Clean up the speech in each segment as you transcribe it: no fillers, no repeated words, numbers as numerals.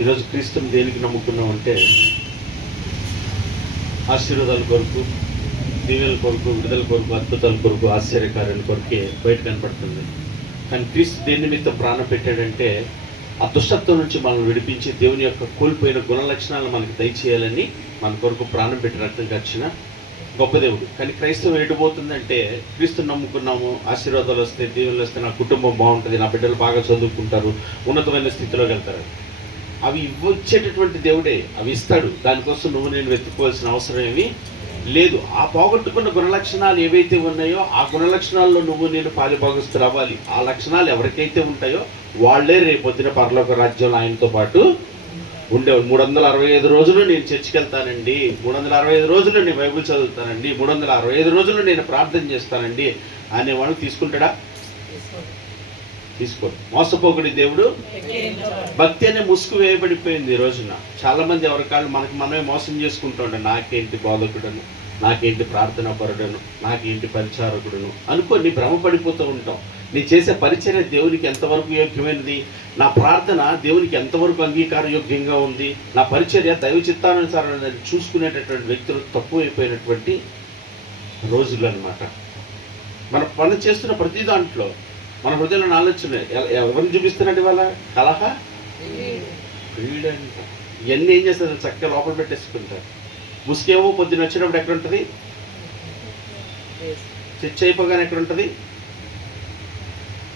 ఈరోజు క్రీస్తుని దేనికి నమ్ముకున్నాం అంటే ఆశీర్వాదాల కొరకు, దీవెల కొరకు, విడుదల కొరకు, అద్భుతాల కొరకు, ఆశ్చర్యకార్యాల కొరకే బయట కనపడుతుంది. కానీ క్రీస్తు దేని నిమిత్తం ప్రాణం పెట్టాడంటే ఆ దుష్టత్వం నుంచి మనల్ని విడిపించి దేవుని యొక్క కోల్పోయిన గుణ లక్షణాలను మనకి దయచేయాలని మన కొరకు ప్రాణం పెట్టి రక్తం ఖర్చిన గొప్ప దేవుడు. కానీ క్రైస్తవం ఎడిపోతుందంటే క్రీస్తుని నమ్ముకున్నాము, ఆశీర్వాదాలు వస్తాయి, దీవెనలు వస్తే నా కుటుంబం బాగుంటుంది, నా బిడ్డలు బాగా చదువుకుంటారు, ఉన్నతమైన స్థితిలోకి వెళ్తారు. అవి ఇవ్వచ్చేటటువంటి దేవుడే, అవి ఇస్తాడు. దానికోసం నువ్వు నేను వెతుక్కోవాల్సిన అవసరం ఏమీ లేదు. ఆ పోగొట్టుకున్న గుణలక్షణాలు ఏవైతే ఉన్నాయో ఆ గుణలక్షణాల్లో నువ్వు నేను పాలుభాగస్తు రావాలి. ఆ లక్షణాలు ఎవరికైతే ఉంటాయో వాళ్ళే రేపొద్దున పరలోక రాజ్యంలో ఆయనతో పాటు ఉండేవాడు. 365 రోజులు నేను చర్చికి వెళ్తానండి, 365 రోజులు నేను బైబిల్ చదువుతానండి, 365 రోజులు నేను ప్రార్థన చేస్తానండి అనేవాళ్ళు తీసుకుంటాడా? తీసుకోడు. మోసపోకుడి దేవుడు. భక్తి అనే ముసుగు వేయబడిపోయింది ఈ రోజున. చాలా మంది ఎవరికాళ్ళు మనకి మనమే మోసం చేసుకుంటూ ఉంటాం. నాకేంటి బోధకుడను, నాకేంటి ప్రార్థనా పరుడను, నాకేంటి పరిచారకుడును అనుకొని భ్రమపడిపోతూ ఉంటాం. నీ చేసే పరిచర్య దేవునికి ఎంతవరకు యోగ్యమైనది, నా ప్రార్థన దేవునికి ఎంతవరకు అంగీకారయోగ్యంగా ఉంది, నా పరిచర్య దైవ చిత్తానుసారం చూసుకునేటటువంటి వ్యక్తులు తక్కువైపోయినటువంటి రోజులు అన్నమాట. మన పని చేస్తున్న ప్రతి దాంట్లో మన హృదయంలో ఆలోచన ఎవరిని చూపిస్తున్నట్టు వాళ్ళ కలహ క్రీడంట. ఇవన్నీ ఏం చేస్తారు? చక్కగా లోపల పెట్టేసుకుంటారు. ముసుకేమో పొద్దున్న వచ్చేటప్పుడు ఎక్కడ ఉంటుంది? చర్చ అయిపోగానే ఎక్కడ ఉంటుంది?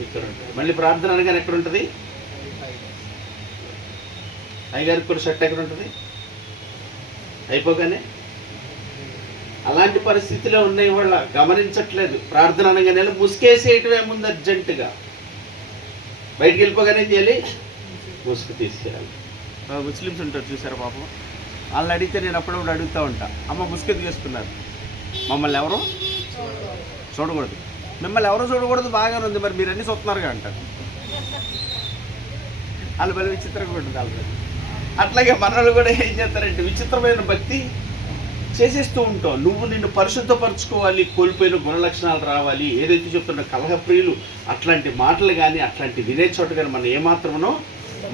ఇక్కడ ఉంటుంది. మళ్ళీ ప్రార్థన అనగానే ఎక్కడ ఉంటుంది? అయ్యగారికి కూడా షర్ట్ ఎక్కడ ఉంటుంది? అయిపోగానే. అలాంటి పరిస్థితిలో ఉన్నాయి. వాళ్ళ గమనించట్లేదు. ప్రార్థన అనగానే ముసుకేసేయటమే ముందు అర్జెంటుగా. బయటికి వెళ్ళిపోగానే చేయాలి, ముసుగు తీసేయాలి. ముస్లిమ్స్ ఉంటారు చూసారా పాపం, వాళ్ళని అడిగితే నేను అప్పుడప్పుడు అడుగుతూ ఉంటా, అమ్మ ముసుగు తీసుకున్నారు, మమ్మల్ని ఎవరు చూడకూడదు, మిమ్మల్ని ఎవరో చూడకూడదు, బాగానే ఉంది, మరి మీరు అన్నీ చూస్తున్నారుగా అంటారు. వాళ్ళు బలి విచిత్రంగా ఉంటుంది వాళ్ళు. అట్లాగే మనల్ని కూడా ఏం చేస్తారంటే విచిత్రమైన భక్తి చేసేస్తూ ఉంటాం. నువ్వు నిన్ను పరిశుద్ధపరచుకోవాలి, కోల్పోయిన గుణలక్షణాలు రావాలి. ఏదైతే చెప్తున్నా కలహప్రియులు అట్లాంటి మాటలు కానీ అట్లాంటి వినే చోట కానీ మనం ఏమాత్రమనో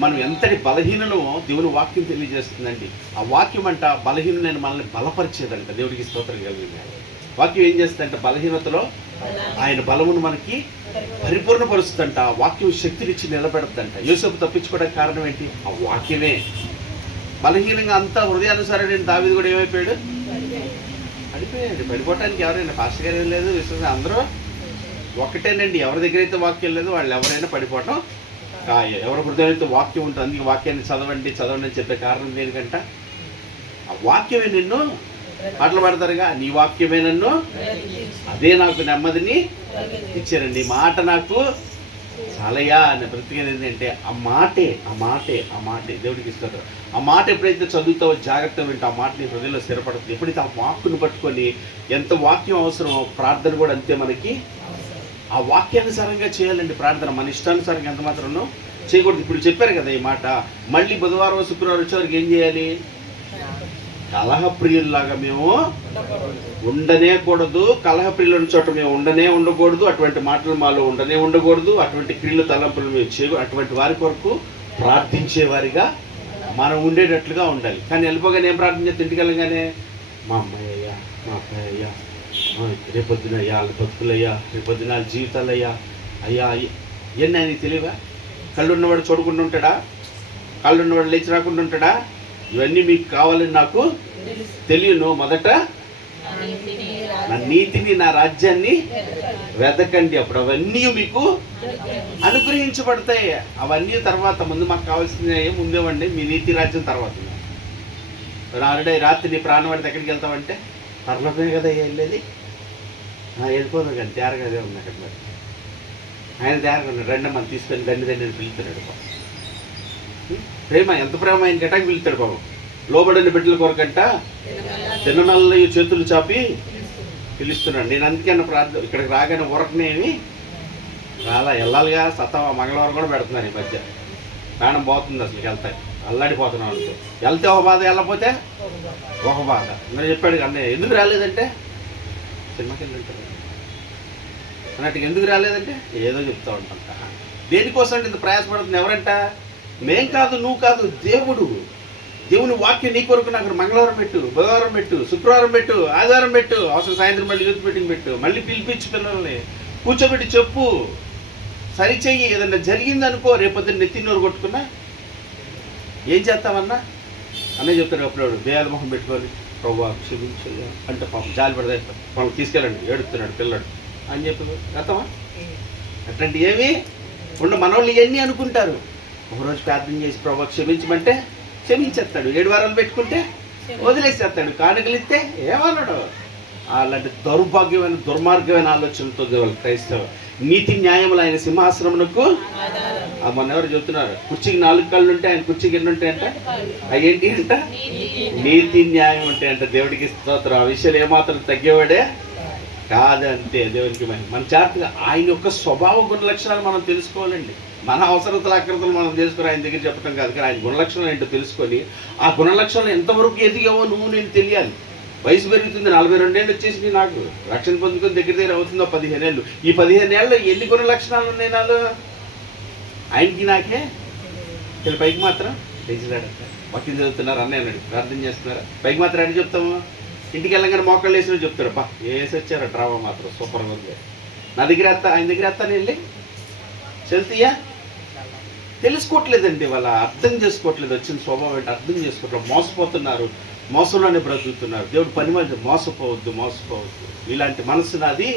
మనం ఎంతటి బలహీనమో దేవుని వాక్యం తెలియజేస్తుందండి. ఆ వాక్యం అంట బలహీనమైన మనల్ని బలపరిచేదంట. దేవుడికి స్తోత్రం కలిగింది. వాక్యం ఏం చేస్తుందంటే బలహీనతలో ఆయన బలమును మనకి పరిపూర్ణపరుస్తుందంట. ఆ వాక్యం శక్తినిచ్చి నిలబెడద్దంట. యోసేపు తప్పించుకోవడానికి కారణం ఏంటి? ఆ వాక్యమే. బలహీనంగా అంతా హృదయానుసారం దావీదు కూడా ఏమైపోయాడు? పడిపోయాడు. పడిపోవటానికి ఎవరైనా పాస్టర్ గారు లేదు, విశ్వాసం అందరూ ఒక్కటేనండి. ఎవరి దగ్గర అయితే వాక్యం లేదు వాళ్ళు ఎవరైనా పడిపోవటం ఎవరి హృదయం అయితే వాక్యం ఉంటుంది. అందుకే వాక్యాన్ని చదవండి చదవండి అని చెప్పే కారణం దేనికంట ఆ వాక్యమే. నిన్ను పాటలు పాడతారుగా, నీ వాక్యమే నన్ను, అదే నాకు నెమ్మదిని ఇచ్చారండి. ఈ మాట నాకు చాలయ్యా అని బ్రతికేది ఏంటంటే ఆ మాటే దేవుడికి ఇస్తారు. ఆ మాట ఎప్పుడైతే చదువుతావో జాగ్రత్త వింటే ఆ మాట నీ హృదయంలో స్థిరపడుతుంది. ఎప్పుడైతే ఆ వాక్కును పట్టుకొని ఎంత వాక్యం అవసరమో ప్రార్థన కూడా అంతే. మనకి ఆ వాక్యానుసారంగా చేయాలండి ప్రార్థన. మన ఇష్టానుసారంగా ఎంత మాత్రం చేయకూడదు. ఇప్పుడు చెప్పారు కదా ఈ మాట. మళ్ళీ బుధవారం శుక్రవారం వచ్చేవారికి ఏం చేయాలి? కలహప్రియుల్లాగా మేము ఉండనేకూడదు. కలహప్రియుల చోట మేము ఉండకూడదు. అటువంటి మాటలు మాలో ఉండకూడదు. అటువంటి క్రియలు తలంపులు మేము చేయకూడదు. అటువంటి వారి కొరకు ప్రార్థించేవారిగా మనం ఉండేటట్లుగా ఉండాలి. కానీ వెళ్ళిపోగానే ఏం ప్రార్థన చేస్తే ఇంటికి వెళ్ళగానే మా అమ్మాయి అయ్యా, మా అబ్బాయి అయ్యా, రేపొద్దున అయ్యా వాళ్ళ బతుకులయ్యా, రేపొద్దున వాళ్ళ జీవితాలయ్యా, అయ్యా ఇవన్నీ ఆయనకి తెలియవా? కళ్ళు ఉన్నవాడు చూడకుండా ఉంటాడా? కళ్ళు ఉన్నవాడు లేచి రాకుండా ఉంటాడా? ఇవన్నీ మీకు కావాలని నాకు తెలియను. మొదట నా నీతిని నా రాజ్యాన్ని వెతకండి, అప్పుడు అవన్నీ మీకు అనుగ్రహించబడతాయి. అవన్నీ తర్వాత. ముందు మాకు కావాల్సిన ముందేవండి మీ నీతి రాజ్యం తర్వాత. రాత్రి నీ ప్రాణం పడితే ఎక్కడికి వెళ్తామంటే పర్లోకమే కదా వెళ్ళేది. వెళ్ళిపోదాం కానీ తేరగా అదే ఉంది అక్కడ. మరి ఆయన తేరగా ఉన్నాడు. రెండమ్మని తీసుకొని దండి పిలుస్తున్నాడు. ప్రేమ ఎంత ప్రేమ ఆయన గటాకి పిలుస్తాడు బాబు. లోబడిన బిడ్డల కొరకంట తిన్ననల్ల చేతులు చాపి పిలుస్తున్నాడు. నేను అందుకే ప్రార్థన ఇక్కడికి రాగానే ఊరకనేమి వెళ్ళాలిగా. మంగళవారం కూడా పెడుతున్నాను ఈ మధ్య. ప్రాణం పోతుంది అసలు. వెళ్తాయి అల్లాడిపోతున్నాం అనుకో. వెళ్తే ఒక బాధ, వెళ్ళకపోతే ఒక బాధ. నేను చెప్పాడు అన్నయ్య ఎందుకు రాలేదంటే సినిమాకి వెళ్ళింటారు అన్నట్టుగా. ఎందుకు రాలేదంటే ఏదో చెప్తా ఉంటాం. దేనికోసం ఇంత ప్రయాసపడుతుంది ఎవరంట? మేం కాదు, నువ్వు కాదు, దేవుడు. దేవుని వాక్యం నీ కొరకు నాకు మంగళవారం పెట్టు, బుధవారం పెట్టు, శుక్రవారం పెట్టు, ఆదివారం పెట్టు, అవసరం సాయంత్రం మళ్ళీ యూత్ మీటింగ్ పెట్టు, మళ్ళీ పిలిపించి పిల్లల్ని కూర్చోబెట్టి చెప్పు, సరిచెయ్యి. ఏదన్నా జరిగిందనుకో, రేపొద్దున నెత్తి నోరు కొట్టుకున్నా ఏం చేస్తామన్నా? అన్నయ్య చెప్తాడు అప్పుడు దేహాల పెట్టుకోవాలి, ప్రభా క్షమించయ్యా అంటే పాపం జాలి పడదా, పాపం తీసుకెళ్ళండి, ఏడుస్తున్నాడు పిల్లడు అని చెప్పి గతమా అట్లాంటి ఏమి ఉండ. మనోళ్ళు ఇవన్నీ అనుకుంటారు. ఒకరోజు ప్రార్థన చేసి ప్రభా క్షమించమంటే క్షమించేస్తాడు, 7 వారాలు పెట్టుకుంటే వదిలేసేస్తాడు, కానుకలు ఇస్తే ఏమన్నాడు? అలాంటి దౌర్భాగ్యమైన దుర్మార్గమైన ఆలోచనతో వాళ్ళు క్రైస్తవ నీతి న్యాయములు ఆయన సింహాసనమునకు. మొన్న ఎవరు చెబుతున్నారు, కుర్చీకి 4 కళ్ళు ఉంటాయి, ఆయన కుర్చీకి ఎన్ని ఉంటాయంట? అవి ఏంటి అంట? నీతి న్యాయం ఉంటాయంట. దేవుడికి స్తోత్రం. ఆ విషయాలు ఏమాత్రం తగ్గేవాడే కాదంతే. దేవునికి మన జాగ్రత్తగా ఆయన యొక్క స్వభావ గుణ లక్షణాలు మనం తెలుసుకోవాలండి. మన అవసరతలు అక్రతలు మనం తెలుసుకుని ఆయన దగ్గర చెప్పడం కాదు, కానీ ఆయన గుణలక్షణాలు ఏంటో తెలుసుకొని ఆ గుణలక్షణాలు ఎంతవరకు ఎదిగావో నువ్వు నేను తెలియాలి. వయసు పెరుగుతుంది, 42 ఏళ్ళు వచ్చేసి నాకు రక్షణ పొందుకొని దగ్గర అవుతుందో 15 ఏళ్ళు. ఈ 15 ఏళ్ళలో ఎన్ని గుణ లక్షణాలు ఉన్నాయి నాలో? ఆయనకి నాకే వీళ్ళు పైకి మాత్రం లేచిరాడట. వాక్యం చదువుతున్నారు, అన్నయ్య అన్నాడు, ప్రార్థన చేస్తున్నారా? పైకి మాత్రం అని చెప్తాము. ఇంటికి వెళ్ళగానే మోకాళ్ళు వేసిన చెప్తాడు, బా వేసి వచ్చారా డ్రామా మాత్రం సూపర్గా ఉంది. నా దగ్గర వస్తా, ఆయన దగ్గర వస్తాను వెళ్ళి చెల్తీయా తెలుసుకోవట్లేదండి. వాళ్ళ అర్థం చేసుకోవట్లేదు, వచ్చిన స్వభావం ఏంటి అర్థం చేసుకోవట్లేదు. మోసపోతున్నారు, మోసంలోనే బ్రతుకుతున్నారు. దేవుడు పని మంది మోసపోవద్దు, మోసపోవద్దు. ఇలాంటి మనసు నాది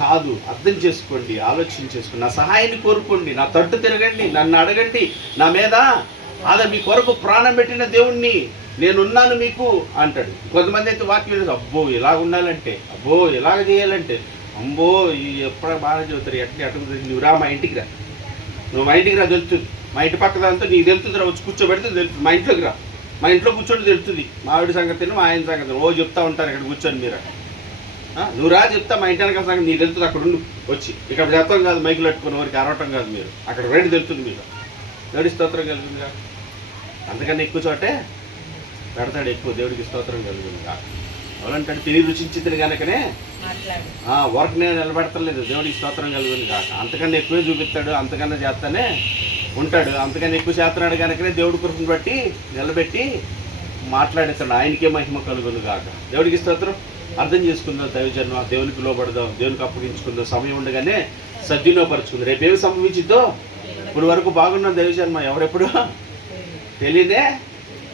కాదు. అర్థం చేసుకోండి, ఆలోచన చేసుకోండి, నా సహాయాన్ని కోరుకోండి, నా తట్టు తిరగండి, నన్ను అడగండి, నా మీద అదే మీ కొరకు ప్రాణం పెట్టిన దేవుణ్ణి నేనున్నాను మీకు అంటాడు. కొంతమంది అయితే వాక్యం లేదు, అబ్బో ఇలాగ ఉండాలంటే, అబ్బో ఇలాగ చేయాలంటే, అమ్మో ఎప్పుడో బాగా చదువుతారు, ఎట్లా అటుకుతుంది. నువ్వు రా మా ఇంటికి రా, నువ్వు మా ఇంటికి రా తెలుస్తుంది. మా ఇంటి పక్క దాంతో నీకు తెలుస్తుంది, రా వచ్చి కూర్చోబెడితే తెలుస్తుంది. మా ఇంట్లోకి రా, మా ఇంట్లో కూర్చొని తెలుస్తుంది. మా ఆవిడ సంగతి మా ఆయన సంగతి ఓ చెప్తా ఉంటారు ఇక్కడ కూర్చొని. మీరు నువ్వు రా చెప్తా, మా ఇంటి వెనకాల సంగతి నీకు తెలుస్తుంది. అక్కడ ఉండు, వచ్చి ఇక్కడ చెప్తాం కాదు, మైకులు పెట్టుకున్న వారికి అరవటం కాదు, మీరు అక్కడ రేటు తెలుస్తుంది. మీరు దేవుడి స్తోత్రం కలుగుతుంది కాదు, అంతకన్నా ఎక్కువ చోటే పెడతాడు, ఎక్కువ దేవుడికి స్తోత్రం కలుగుతుంది కాదు. ఎవరంటాడు తిని రుచించింది కనుకనే వర్క్ నేను నిలబెడతలేదు, దేవుడికి స్తోత్రం కలుగుతుంది కాక. అంతకన్నా ఎక్కువే చూపిస్తాడు, అంతకన్నా చేస్తానే ఉంటాడు. అంతకన్నా ఎక్కువ చేస్తున్నాడు కనుకనే దేవుడి కృపను బట్టి నిలబెట్టి మాట్లాడేస్తాడు. ఆయనకే మహిమ కలుగును కాక. దేవుడికి స్తోత్రం. అర్థం చేసుకుందాం, దైవజన్మ దేవునికి లోబడదాం, దేవునికి అప్పగించుకుందాం. సమయం ఉండగానే సద్వినియోగపరుచుకుందాం. రేపేమి సంభవించిద్దో ఇప్పుడు వరకు బాగున్నాం దైవజన్మ ఎవరెప్పుడు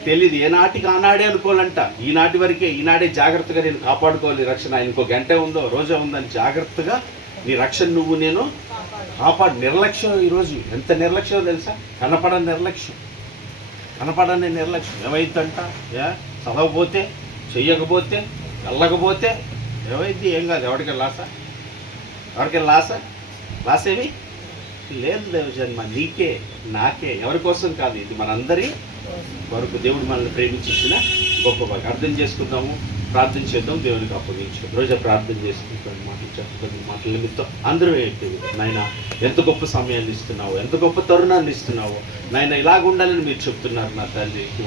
తెలీదు. ఏనాటికి ఆనాడే అనుకోవాలంట. ఈనాటి వరకే, ఈనాడే జాగ్రత్తగా నేను కాపాడుకోవాలి రక్షణ. ఆయన ఇంకో గంట ఉందో రోజా ఉందని జాగ్రత్తగా నీ రక్షణ నువ్వు నేను కాపాడు. నిర్లక్ష్యం ఈరోజు ఎంత నిర్లక్ష్యం తెలుసా? కనపడని నిర్లక్ష్యం. ఏమైందంట? చదవకపోతే, చెయ్యకపోతే, వెళ్ళకపోతే ఏమైంది? ఏం కాదు. ఎవరికైనా లాసేవి లేదు. దేవజన్మ నీకే నాకే, ఎవరి కోసం కాదు, ఇది మనందరి వరకు దేవుడు మనల్ని ప్రేమించిన గొప్ప భాగం. అర్థం చేసుకుందాము, ప్రార్థన చేద్దాం, దేవునికి అప్పగించుకుందాం. రోజు ప్రార్థన చేసుకుంటాను, మాటల నిమిత్తం అందరూ ఏంటి నాయన ఎంత గొప్ప సమయాన్ని ఇస్తున్నావు, ఎంత గొప్ప తరుణాన్ని ఇస్తున్నావు నాయన. ఇలాగ ఉండాలని మీరు చెప్తున్నారు నా తల్లి.